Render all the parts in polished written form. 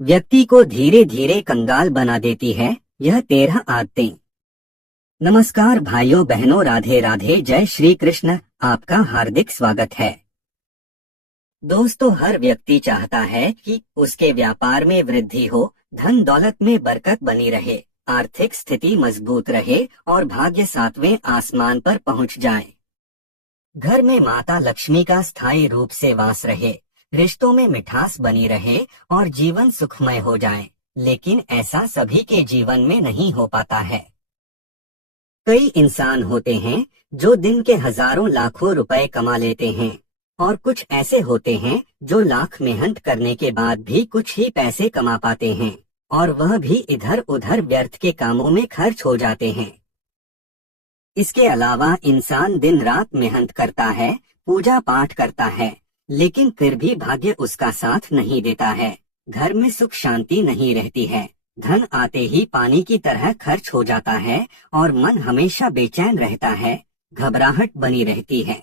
व्यक्ति को धीरे धीरे कंगाल बना देती है यह 13 आदतें। नमस्कार भाइयों बहनों, राधे राधे, जय श्री कृष्ण। आपका हार्दिक स्वागत है। दोस्तों, हर व्यक्ति चाहता है कि उसके व्यापार में वृद्धि हो, धन दौलत में बरकत बनी रहे, आर्थिक स्थिति मजबूत रहे और भाग्य 7वें आसमान पर पहुंच जाए। घर में माता लक्ष्मी का स्थायी रूप से वास रहे, रिश्तों में मिठास बनी रहे और जीवन सुखमय हो जाए। लेकिन ऐसा सभी के जीवन में नहीं हो पाता है। कई इंसान होते हैं जो दिन के हजारों लाखों रुपए कमा लेते हैं और कुछ ऐसे होते हैं जो लाख मेहनत करने के बाद भी कुछ ही पैसे कमा पाते हैं और वह भी इधर उधर व्यर्थ के कामों में खर्च हो जाते हैं। इसके अलावा इंसान दिन रात मेहनत करता है, पूजा पाठ करता है, लेकिन फिर भी भाग्य उसका साथ नहीं देता है। घर में सुख शांति नहीं रहती है, धन आते ही पानी की तरह खर्च हो जाता है और मन हमेशा बेचैन रहता है, घबराहट बनी रहती है।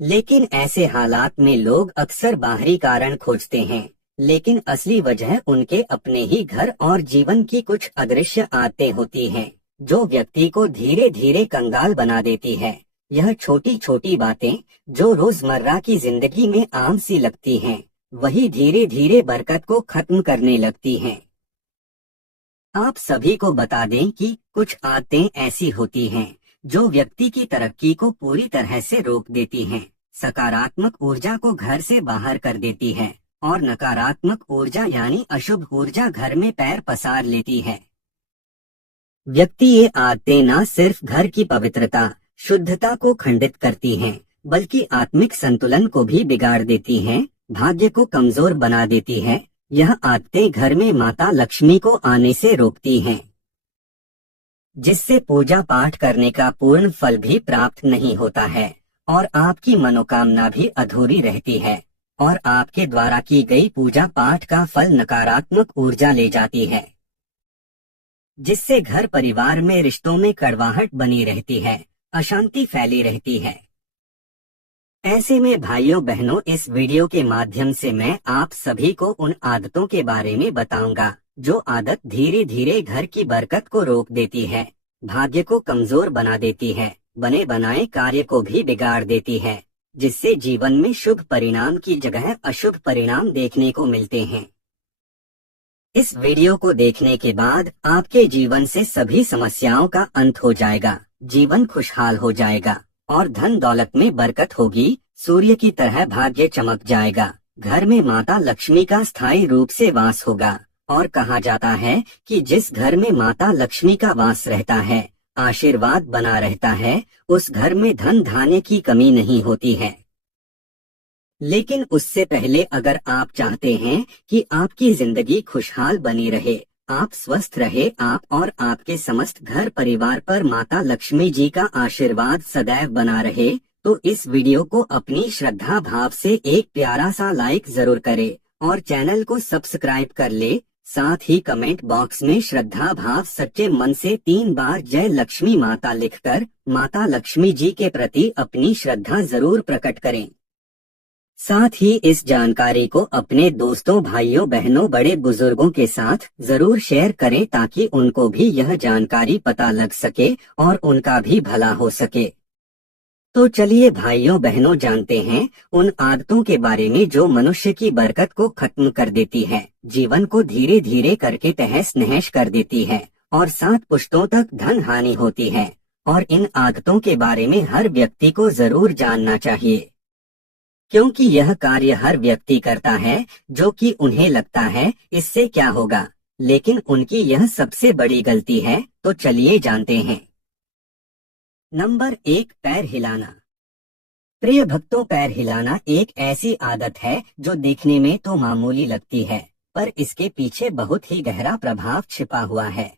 लेकिन ऐसे हालात में लोग अक्सर बाहरी कारण खोजते हैं, लेकिन असली वजह उनके अपने ही घर और जीवन की कुछ अदृश्य आदतें होती हैं, जो व्यक्ति को धीरे धीरे कंगाल बना देती है। यह छोटी छोटी बातें जो रोजमर्रा की जिंदगी में आम सी लगती हैं, वही धीरे धीरे बरकत को खत्म करने लगती हैं। आप सभी को बता दें कि कुछ आदतें ऐसी होती हैं जो व्यक्ति की तरक्की को पूरी तरह से रोक देती हैं, सकारात्मक ऊर्जा को घर से बाहर कर देती है और नकारात्मक ऊर्जा यानी अशुभ ऊर्जा घर में पैर पसार लेती है। व्यक्ति ये आदतें न सिर्फ घर की पवित्रता, शुद्धता को खंडित करती हैं, बल्कि आत्मिक संतुलन को भी बिगाड़ देती हैं, भाग्य को कमजोर बना देती है। यह आदतें घर में माता लक्ष्मी को आने से रोकती हैं, जिससे पूजा पाठ करने का पूर्ण फल भी प्राप्त नहीं होता है और आपकी मनोकामना भी अधूरी रहती है और आपके द्वारा की गई पूजा पाठ का फल नकारात्मक ऊर्जा ले जाती है, जिससे घर परिवार में रिश्तों में कड़वाहट बनी रहती है, अशांति फैली रहती है। ऐसे में भाइयों बहनों, इस वीडियो के माध्यम से मैं आप सभी को उन आदतों के बारे में बताऊंगा जो आदत धीरे धीरे घर की बरकत को रोक देती है, भाग्य को कमजोर बना देती है, बने बनाए कार्य को भी बिगाड़ देती है, जिससे जीवन में शुभ परिणाम की जगह अशुभ परिणाम देखने को मिलते हैं। इस वीडियो को देखने के बाद आपके जीवन से सभी समस्याओं का अंत हो जाएगा, जीवन खुशहाल हो जाएगा और धन दौलत में बरकत होगी, सूर्य की तरह भाग्य चमक जाएगा, घर में माता लक्ष्मी का स्थायी रूप से वास होगा और कहा जाता है कि जिस घर में माता लक्ष्मी का वास रहता है, आशीर्वाद बना रहता है, उस घर में धन धान्य की कमी नहीं होती है। लेकिन उससे पहले अगर आप चाहते हैं कि आपकी जिंदगी खुशहाल बनी रहे, आप स्वस्थ रहे, आप और आपके समस्त घर परिवार पर माता लक्ष्मी जी का आशीर्वाद सदैव बना रहे, तो इस वीडियो को अपनी श्रद्धा भाव से एक प्यारा सा लाइक जरूर करे और चैनल को सब्सक्राइब कर ले। साथ ही कमेंट बॉक्स में श्रद्धा भाव सच्चे मन से 3 बार जय लक्ष्मी माता लिखकर माता लक्ष्मी जी के प्रति अपनी श्रद्धा जरूर प्रकट करें। साथ ही इस जानकारी को अपने दोस्तों, भाइयों बहनों, बड़े बुजुर्गों के साथ जरूर शेयर करें ताकि उनको भी यह जानकारी पता लग सके और उनका भी भला हो सके। तो चलिए भाइयों बहनों, जानते हैं उन आदतों के बारे में जो मनुष्य की बरकत को खत्म कर देती है, जीवन को धीरे धीरे करके तहस नहस कर देती है और 7 पुश्तों तक धन हानि होती है। और इन आदतों के बारे में हर व्यक्ति को जरूर जानना चाहिए, क्योंकि यह कार्य हर व्यक्ति करता है जो कि उन्हें लगता है इससे क्या होगा, लेकिन उनकी यह सबसे बड़ी गलती है। तो चलिए जानते हैं। नंबर 1, पैर हिलाना। प्रिय भक्तों, पैर हिलाना एक ऐसी आदत है जो दिखने में तो मामूली लगती है, पर इसके पीछे बहुत ही गहरा प्रभाव छिपा हुआ है।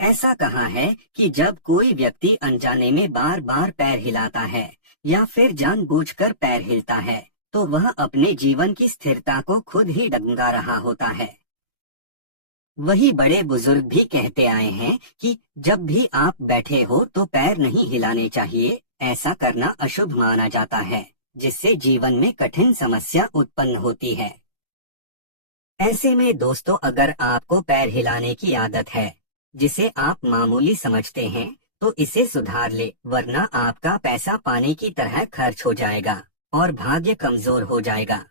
ऐसा कहा है कि जब कोई व्यक्ति अनजाने में बार बार पैर हिलाता है या फिर जानबूझकर पैर हिलता है, तो वह अपने जीवन की स्थिरता को खुद ही डगमगा रहा होता है। वही बड़े बुजुर्ग भी कहते आए हैं कि जब भी आप बैठे हो तो पैर नहीं हिलाने चाहिए, ऐसा करना अशुभ माना जाता है, जिससे जीवन में कठिन समस्या उत्पन्न होती है। ऐसे में दोस्तों अगर आपको पैर हिलाने की आदत है, जिसे आप मामूली समझते हैं, तो इसे सुधार ले, वरना आपका पैसा पानी की तरह खर्च हो जाएगा और भाग्य कमजोर हो जाएगा।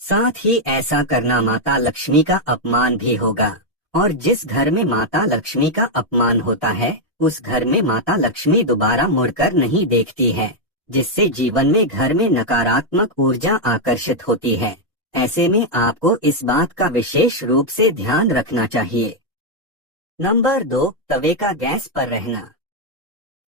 साथ ही ऐसा करना माता लक्ष्मी का अपमान भी होगा, और जिस घर में माता लक्ष्मी का अपमान होता है, उस घर में माता लक्ष्मी दोबारा मुड़कर नहीं देखती है, जिससे जीवन में घर में नकारात्मक ऊर्जा आकर्षित होती है। ऐसे में आपको इस बात का विशेष रूप से ध्यान रखना चाहिए। नंबर 2, तवे का गैस पर रहना।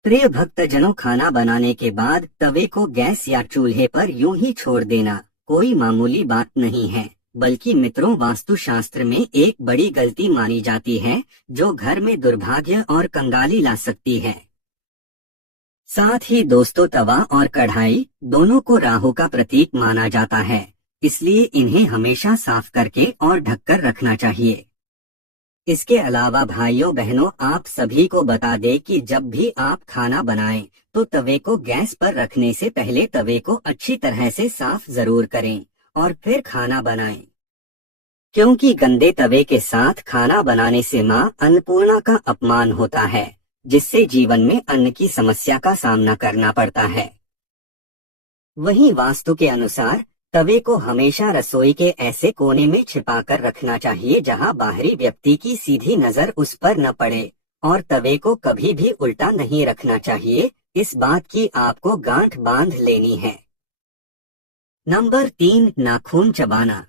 प्रिय भक्तजनों, खाना बनाने के बाद तवे को गैस या चूल्हे पर यूं ही छोड़ देना कोई मामूली बात नहीं है, बल्कि मित्रों वास्तुशास्त्र में एक बड़ी गलती मानी जाती है, जो घर में दुर्भाग्य और कंगाली ला सकती है। साथ ही दोस्तों तवा और कढ़ाई दोनों को राहु का प्रतीक माना जाता है, इसलिए इन्हें हमेशा साफ करके और ढककर रखना चाहिए। इसके अलावा भाइयों बहनों, आप सभी को बता दें कि जब भी आप खाना बनाएं, तो तवे को गैस पर रखने से पहले तवे को अच्छी तरह से साफ जरूर करें और फिर खाना बनाएं, क्योंकि गंदे तवे के साथ खाना बनाने से मां अन्नपूर्णा का अपमान होता है, जिससे जीवन में अन्न की समस्या का सामना करना पड़ता है। वहीं वास्तु के अनुसार तवे को हमेशा रसोई के ऐसे कोने में छिपाकर रखना चाहिए जहां बाहरी व्यक्ति की सीधी नजर उस पर न पड़े, और तवे को कभी भी उल्टा नहीं रखना चाहिए। इस बात की आपको गांठ बांध लेनी है। नंबर 3, नाखून चबाना।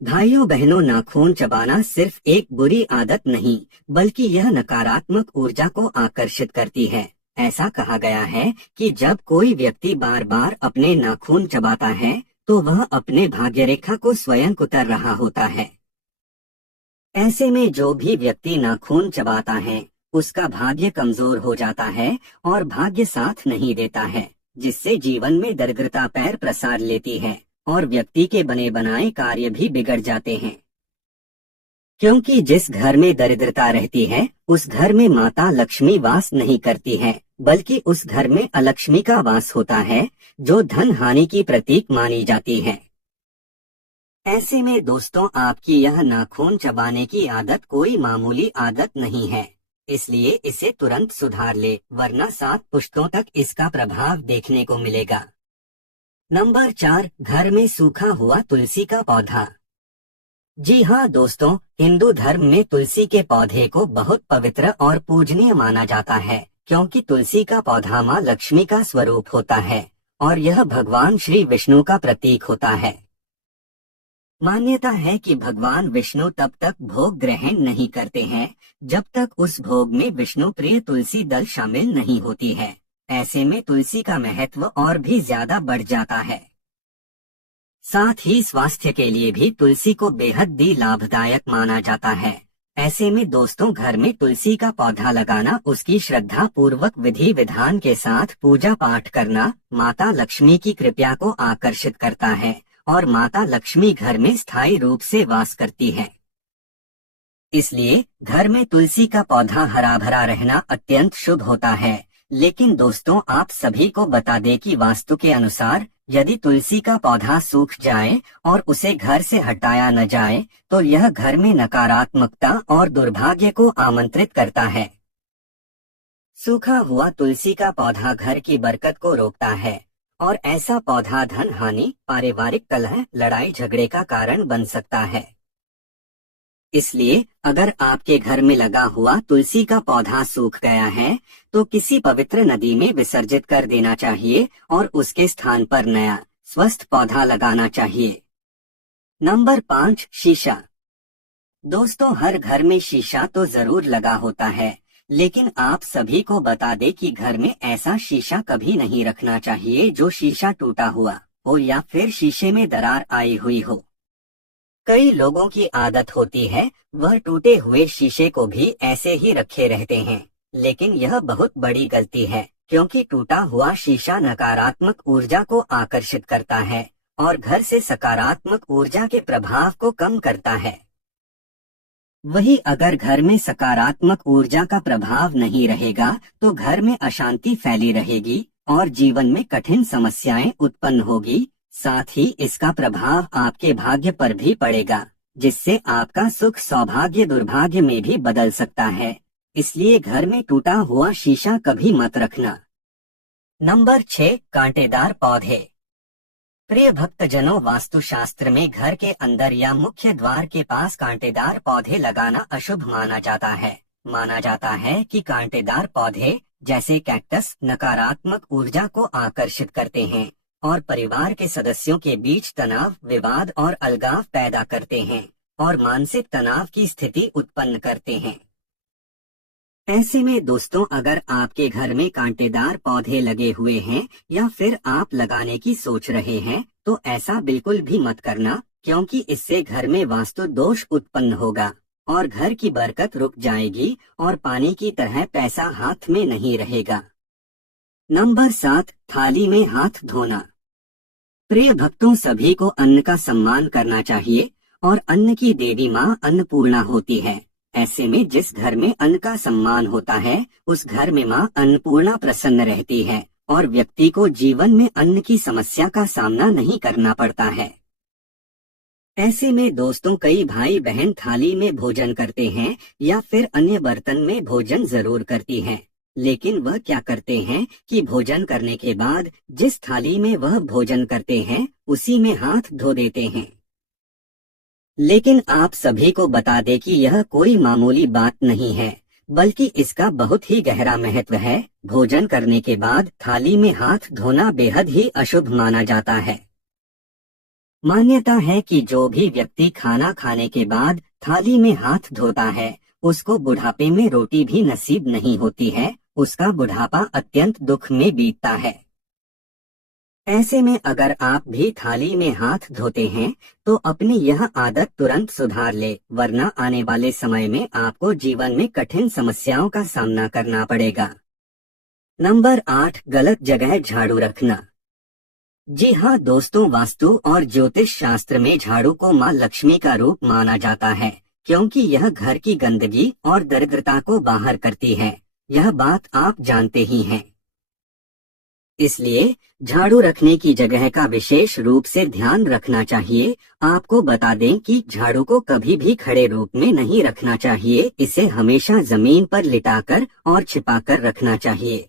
भाइयों बहनों, नाखून चबाना सिर्फ एक बुरी आदत नहीं, बल्कि यह नकारात्मक ऊर्जा को आकर्षित करती है। ऐसा कहा गया है कि जब कोई व्यक्ति बार बार अपने नाखून चबाता है, तो वह अपने भाग्य रेखा को स्वयं उतर रहा होता है। ऐसे में जो भी व्यक्ति नाखून चबाता है, उसका भाग्य कमजोर हो जाता है और भाग्य साथ नहीं देता है, जिससे जीवन में दरिद्रता पैर प्रसार लेती है और व्यक्ति के बने बनाए कार्य भी बिगड़ जाते हैं। क्योंकि जिस घर में दरिद्रता रहती है, उस घर में माता लक्ष्मी वास नहीं करती है, बल्कि उस घर में अलक्ष्मी का वास होता है, जो धन हानि की प्रतीक मानी जाती है। ऐसे में दोस्तों, आपकी यह नाखून चबाने की आदत कोई मामूली आदत नहीं है, इसलिए इसे तुरंत सुधार ले, वरना 7 पुश्तों तक इसका प्रभाव देखने को मिलेगा। नंबर 4, घर में सूखा हुआ तुलसी का पौधा। जी हाँ दोस्तों, हिंदू धर्म में तुलसी के पौधे को बहुत पवित्र और पूजनीय माना जाता है, क्योंकि तुलसी का पौधा माँ लक्ष्मी का स्वरूप होता है और यह भगवान श्री विष्णु का प्रतीक होता है। मान्यता है कि भगवान विष्णु तब तक भोग ग्रहण नहीं करते हैं, जब तक उस भोग में विष्णु प्रिय तुलसी दल शामिल नहीं होती है। ऐसे में तुलसी का महत्व और भी ज्यादा बढ़ जाता है। साथ ही स्वास्थ्य के लिए भी तुलसी को बेहद ही लाभदायक माना जाता है। ऐसे में दोस्तों, घर में तुलसी का पौधा लगाना, उसकी श्रद्धा पूर्वक विधि विधान के साथ पूजा पाठ करना माता लक्ष्मी की कृपा को आकर्षित करता है और माता लक्ष्मी घर में स्थायी रूप से वास करती है। इसलिए घर में तुलसी का पौधा हरा भरा रहना अत्यंत शुभ होता है। लेकिन दोस्तों, आप सभी को बता दें कि वास्तु के अनुसार यदि तुलसी का पौधा सूख जाए और उसे घर से हटाया न जाए, तो यह घर में नकारात्मकता और दुर्भाग्य को आमंत्रित करता है। सूखा हुआ तुलसी का पौधा घर की बरकत को रोकता है और ऐसा पौधा धन हानि, पारिवारिक कलह, लड़ाई झगड़े का कारण बन सकता है। इसलिए अगर आपके घर में लगा हुआ तुलसी का पौधा सूख गया है, तो किसी पवित्र नदी में विसर्जित कर देना चाहिए और उसके स्थान पर नया स्वस्थ पौधा लगाना चाहिए। नंबर 5, शीशा। दोस्तों, हर घर में शीशा तो जरूर लगा होता है, लेकिन आप सभी को बता दें कि घर में ऐसा शीशा कभी नहीं रखना चाहिए जो शीशा टूटा हुआ हो या फिर शीशे में दरार आई हुई हो। कई लोगों की आदत होती है, वह टूटे हुए शीशे को भी ऐसे ही रखे रहते हैं, लेकिन यह बहुत बड़ी गलती है, क्योंकि टूटा हुआ शीशा नकारात्मक ऊर्जा को आकर्षित करता है और घर से सकारात्मक ऊर्जा के प्रभाव को कम करता है। वहीं अगर घर में सकारात्मक ऊर्जा का प्रभाव नहीं रहेगा, तो घर में अशांति फैली रहेगी और जीवन में कठिन समस्याएं उत्पन्न होगी। साथ ही इसका प्रभाव आपके भाग्य पर भी पड़ेगा, जिससे आपका सुख सौभाग्य दुर्भाग्य में भी बदल सकता है। इसलिए घर में टूटा हुआ शीशा कभी मत रखना। नंबर 6, कांटेदार पौधे। प्रिय भक्तजनों, वास्तुशास्त्र में घर के अंदर या मुख्य द्वार के पास कांटेदार पौधे लगाना अशुभ माना जाता है। माना जाता है कि कांटेदार पौधे जैसे कैक्टस नकारात्मक ऊर्जा को आकर्षित करते हैं और परिवार के सदस्यों के बीच तनाव, विवाद और अलगाव पैदा करते हैं और मानसिक तनाव की स्थिति उत्पन्न करते हैं। ऐसे में दोस्तों, अगर आपके घर में कांटेदार पौधे लगे हुए हैं या फिर आप लगाने की सोच रहे हैं, तो ऐसा बिल्कुल भी मत करना, क्योंकि इससे घर में वास्तु दोष उत्पन्न होगा और घर की बरकत रुक जाएगी और पानी की तरह पैसा हाथ में नहीं रहेगा। नंबर 7, थाली में हाथ धोना। प्रिय भक्तों, सभी को अन्न का सम्मान करना चाहिए और अन्न की देवी मां अन्नपूर्णा होती है। ऐसे में जिस घर में अन्न का सम्मान होता है, उस घर में मां अन्नपूर्णा प्रसन्न रहती है और व्यक्ति को जीवन में अन्न की समस्या का सामना नहीं करना पड़ता है। ऐसे में दोस्तों, कई भाई बहन थाली में भोजन करते हैं या फिर अन्य बर्तन में भोजन जरूर करती हैं, लेकिन वह क्या करते हैं कि भोजन करने के बाद जिस थाली में वह भोजन करते हैं उसी में हाथ धो देते हैं। लेकिन आप सभी को बता दें कि यह कोई मामूली बात नहीं है, बल्कि इसका बहुत ही गहरा महत्व है। भोजन करने के बाद थाली में हाथ धोना बेहद ही अशुभ माना जाता है। मान्यता है कि जो भी व्यक्ति खाना खाने के बाद थाली में हाथ धोता है, उसको बुढ़ापे में रोटी भी नसीब नहीं होती है, उसका बुढ़ापा अत्यंत दुख में बीतता है। ऐसे में अगर आप भी थाली में हाथ धोते हैं तो अपनी यह आदत तुरंत सुधार ले, वरना आने वाले समय में आपको जीवन में कठिन समस्याओं का सामना करना पड़ेगा। नंबर 8, गलत जगह झाड़ू रखना। जी हाँ दोस्तों, वास्तु और ज्योतिष शास्त्र में झाड़ू को माँ लक्ष्मी का रूप माना जाता है, क्योंकि यह घर की गंदगी और दरिद्रता को बाहर करती है। यह बात आप जानते ही हैं। इसलिए झाड़ू रखने की जगह का विशेष रूप से ध्यान रखना चाहिए। आपको बता दें कि झाड़ू को कभी भी खड़े रूप में नहीं रखना चाहिए, इसे हमेशा जमीन पर लिटाकर और छिपाकर रखना चाहिए।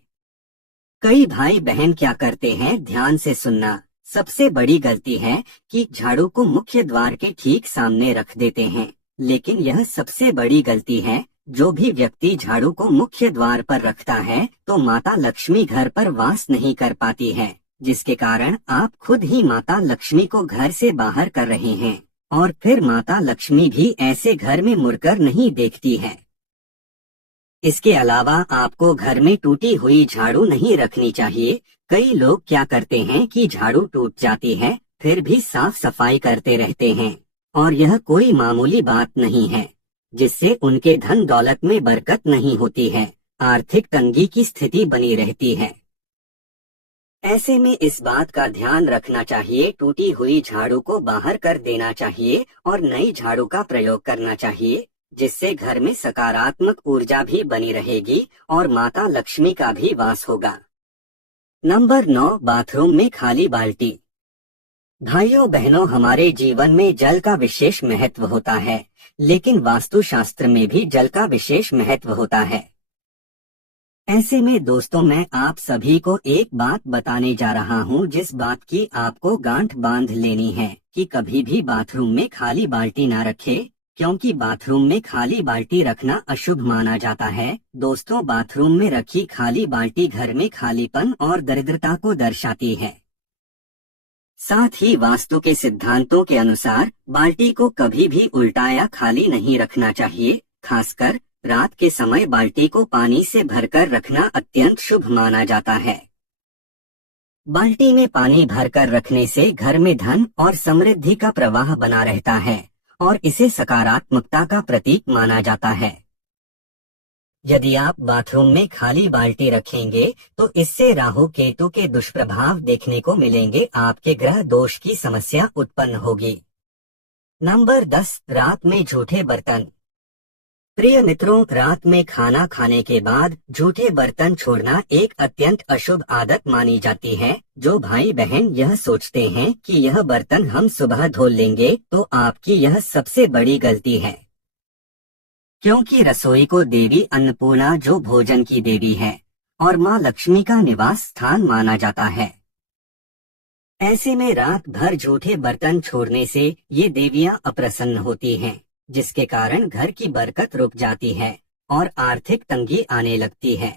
कई भाई बहन क्या करते हैं, ध्यान से सुनना। सबसे बड़ी गलती है कि झाड़ू को मुख्य द्वार के ठीक सामने रख देते हैं, लेकिन यह सबसे बड़ी गलती है। जो भी व्यक्ति झाड़ू को मुख्य द्वार पर रखता है तो माता लक्ष्मी घर पर वास नहीं कर पाती है, जिसके कारण आप खुद ही माता लक्ष्मी को घर से बाहर कर रहे हैं और फिर माता लक्ष्मी भी ऐसे घर में मुड़कर नहीं देखती है। इसके अलावा आपको घर में टूटी हुई झाड़ू नहीं रखनी चाहिए। कई लोग क्या करते हैं कि झाड़ू टूट जाती है फिर भी साफ सफाई करते रहते हैं, और यह कोई मामूली बात नहीं है, जिससे उनके धन दौलत में बरकत नहीं होती है, आर्थिक तंगी की स्थिति बनी रहती है। ऐसे में इस बात का ध्यान रखना चाहिए, टूटी हुई झाड़ू को बाहर कर देना चाहिए और नई झाड़ू का प्रयोग करना चाहिए, जिससे घर में सकारात्मक ऊर्जा भी बनी रहेगी और माता लक्ष्मी का भी वास होगा। नंबर 9, बाथरूम में खाली बाल्टी। भाइयों बहनों, हमारे जीवन में जल का विशेष महत्व होता है, लेकिन वास्तुशास्त्र में भी जल का विशेष महत्व होता है। ऐसे में दोस्तों, मैं आप सभी को एक बात बताने जा रहा हूं, जिस बात की आपको गांठ बांध लेनी है कि कभी भी बाथरूम में खाली बाल्टी ना रखे, क्योंकि बाथरूम में खाली बाल्टी रखना अशुभ माना जाता है। दोस्तों, बाथरूम में रखी खाली बाल्टी घर में खालीपन और दरिद्रता को दर्शाती है। साथ ही वास्तु के सिद्धांतों के अनुसार बाल्टी को कभी भी उल्टा या खाली नहीं रखना चाहिए। खासकर रात के समय बाल्टी को पानी से भरकर रखना अत्यंत शुभ माना जाता है। बाल्टी में पानी भरकर रखने से घर में धन और समृद्धि का प्रवाह बना रहता है और इसे सकारात्मकता का प्रतीक माना जाता है। यदि आप बाथरूम में खाली बाल्टी रखेंगे तो इससे राहु केतु के दुष्प्रभाव देखने को मिलेंगे, आपके ग्रह दोष की समस्या उत्पन्न होगी। नंबर 10, रात में झूठे बर्तन। प्रिय मित्रों, रात में खाना खाने के बाद जूठे बर्तन छोड़ना एक अत्यंत अशुभ आदत मानी जाती है। जो भाई बहन यह सोचते हैं कि यह बर्तन हम सुबह धो लेंगे तो आपकी यह सबसे बड़ी गलती है, क्योंकि रसोई को देवी अन्नपूर्णा जो भोजन की देवी है और माँ लक्ष्मी का निवास स्थान माना जाता है। ऐसे में रात भर जूठे बर्तन छोड़ने से ये देवियां अप्रसन्न होती हैं, जिसके कारण घर की बरकत रुक जाती है और आर्थिक तंगी आने लगती है।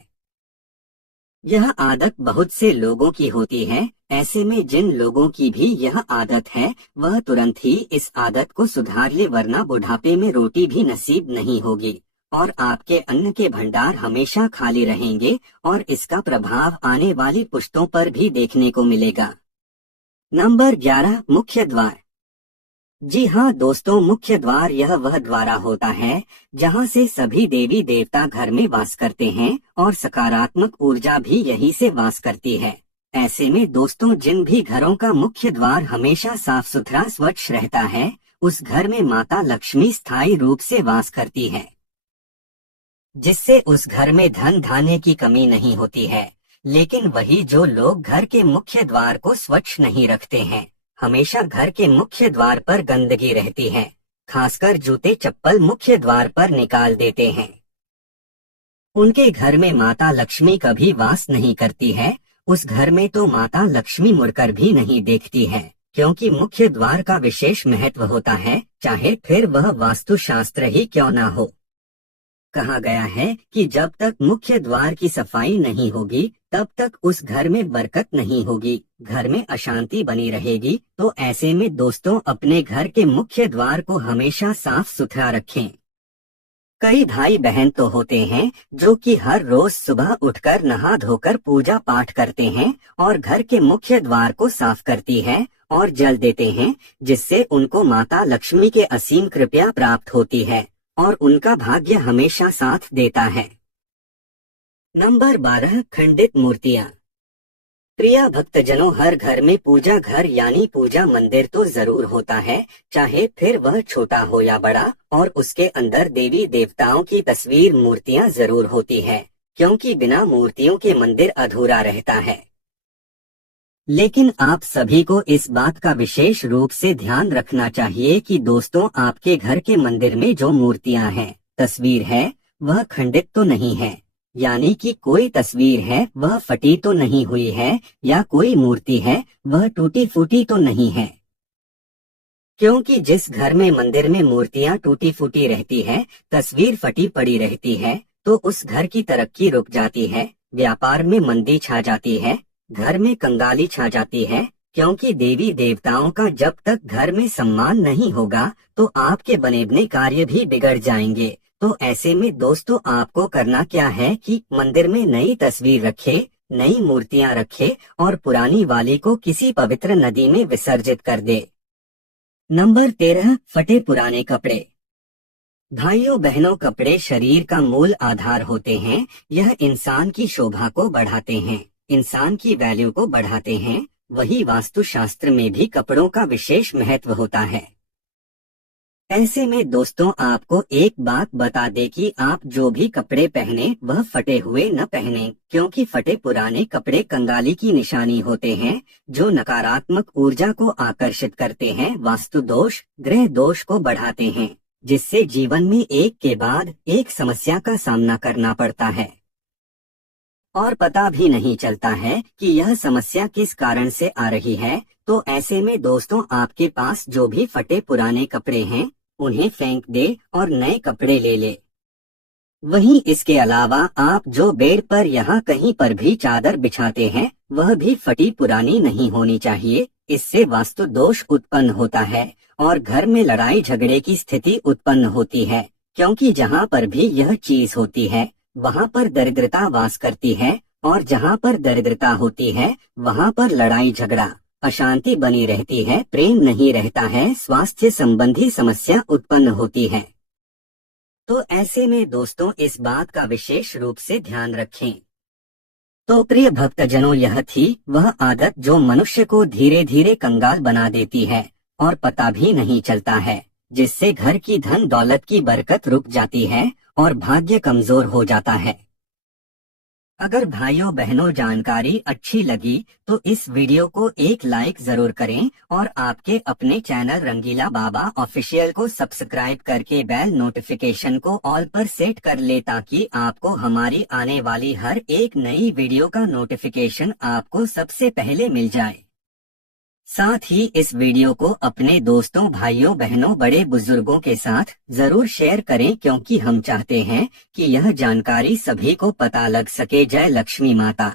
यह आदत बहुत से लोगों की होती है। ऐसे में जिन लोगों की भी यह आदत है वह तुरंत ही इस आदत को सुधार ले, वरना बुढ़ापे में रोटी भी नसीब नहीं होगी और आपके अन्न के भंडार हमेशा खाली रहेंगे और इसका प्रभाव आने वाली पुश्तों पर भी देखने को मिलेगा। नंबर 11, मुख्य द्वार। जी हाँ दोस्तों, मुख्य द्वार यह वह द्वारा होता है जहाँ से सभी देवी देवता घर में वास करते हैं और सकारात्मक ऊर्जा भी यहीं से वास करती है। ऐसे में दोस्तों, जिन भी घरों का मुख्य द्वार हमेशा साफ सुथरा स्वच्छ रहता है उस घर में माता लक्ष्मी स्थायी रूप से वास करती है, जिससे उस घर में धन धान्य की कमी नहीं होती है। लेकिन वही जो लोग घर के मुख्य द्वार को स्वच्छ नहीं रखते हैं, हमेशा घर के मुख्य द्वार पर गंदगी रहती है, खासकर जूते चप्पल मुख्य द्वार पर निकाल देते हैं, उनके घर में माता लक्ष्मी कभी वास नहीं करती है। उस घर में तो माता लक्ष्मी मुड़कर भी नहीं देखती है, क्योंकि मुख्य द्वार का विशेष महत्व होता है, चाहे फिर वह वास्तुशास्त्र ही क्यों ना हो। कहा गया है कि जब तक मुख्य द्वार की सफाई नहीं होगी तब तक उस घर में बरकत नहीं होगी, घर में अशांति बनी रहेगी। तो ऐसे में दोस्तों, अपने घर के मुख्य द्वार को हमेशा साफ सुथरा रखें। कई भाई बहन तो होते हैं जो कि हर रोज सुबह उठकर नहा धोकर पूजा पाठ करते हैं और घर के मुख्य द्वार को साफ करती है और जल देते हैं, जिससे उनको माता लक्ष्मी के असीम कृपा प्राप्त होती है और उनका भाग्य हमेशा साथ देता है। नंबर 12, खंडित मूर्तियाँ। प्रिय भक्तजनों, हर घर में पूजा घर यानी पूजा मंदिर तो जरूर होता है, चाहे फिर वह छोटा हो या बड़ा, और उसके अंदर देवी देवताओं की तस्वीर मूर्तियाँ जरूर होती है, क्योंकि बिना मूर्तियों के मंदिर अधूरा रहता है। लेकिन आप सभी को इस बात का विशेष रूप से ध्यान रखना चाहिए कि दोस्तों, आपके घर के मंदिर में जो मूर्तियां हैं, तस्वीर है, वह खंडित तो नहीं है, यानी कि कोई तस्वीर है वह फटी तो नहीं हुई है, या कोई मूर्ति है वह टूटी फूटी तो नहीं है। क्योंकि जिस घर में मंदिर में मूर्तियां टूटी फूटी रहती है, तस्वीर फटी पड़ी रहती है, तो उस घर की तरक्की रुक जाती है, व्यापार में मंदी छा जाती है, घर में कंगाली छा जाती है, क्योंकि देवी देवताओं का जब तक घर में सम्मान नहीं होगा तो आपके बने कार्य भी बिगड़ जाएंगे। तो ऐसे में दोस्तों, आपको करना क्या है कि मंदिर में नई तस्वीर रखे, नई मूर्तियां रखे और पुरानी वाली को किसी पवित्र नदी में विसर्जित कर दे। नंबर 13, फटे पुराने कपड़े। भाइयों बहनों, कपड़े शरीर का मूल आधार होते हैं। यह इंसान की शोभा को बढ़ाते हैं, इंसान की वैल्यू को बढ़ाते हैं। वही वास्तुशास्त्र में भी कपड़ों का विशेष महत्व होता है। ऐसे में दोस्तों, आपको एक बात बता दे कि आप जो भी कपड़े पहने वह फटे हुए न पहने, क्योंकि फटे पुराने कपड़े कंगाली की निशानी होते हैं, जो नकारात्मक ऊर्जा को आकर्षित करते हैं, वास्तु दोष, ग्रह दोष को बढ़ाते हैं, जिससे जीवन में एक के बाद एक समस्या का सामना करना पड़ता है और पता भी नहीं चलता है कि यह समस्या किस कारण से आ रही है। तो ऐसे में दोस्तों, आपके पास जो भी फटे पुराने कपड़े हैं उन्हें फेंक दे और नए कपड़े ले ले। वहीं इसके अलावा आप जो बेड पर यहाँ कहीं पर भी चादर बिछाते हैं वह भी फटी पुरानी नहीं होनी चाहिए। इससे वास्तु दोष उत्पन्न होता है और घर में लड़ाई झगड़े की स्थिति उत्पन्न होती है, क्योंकि जहाँ पर भी यह चीज होती है वहाँ पर दरिद्रता वास करती है, और जहाँ पर दरिद्रता होती है वहाँ पर लड़ाई झगड़ा, अशांति बनी रहती है, प्रेम नहीं रहता है, स्वास्थ्य संबंधी समस्या उत्पन्न होती है। तो ऐसे में दोस्तों, इस बात का विशेष रूप से ध्यान रखें। तो प्रिय भक्तजनों, यह थी वह आदत जो मनुष्य को धीरे धीरे कंगाल बना देती है और पता भी नहीं चलता है, जिससे घर की धन दौलत की बरकत रुक जाती है और भाग्य कमजोर हो जाता है। अगर भाइयों बहनों जानकारी अच्छी लगी तो इस वीडियो को एक लाइक जरूर करें और आपके अपने चैनल रंगीला बाबा ऑफिशियल को सब्सक्राइब करके बेल नोटिफिकेशन को ऑल पर सेट कर ले ताकि आपको हमारी आने वाली हर एक नई वीडियो का नोटिफिकेशन आपको सबसे पहले मिल जाए। साथ ही इस वीडियो को अपने दोस्तों भाइयों बहनों बड़े बुजुर्गों के साथ जरूर शेयर करें क्योंकि हम चाहते हैं कि यह जानकारी सभी को पता लग सके। जय लक्ष्मी माता।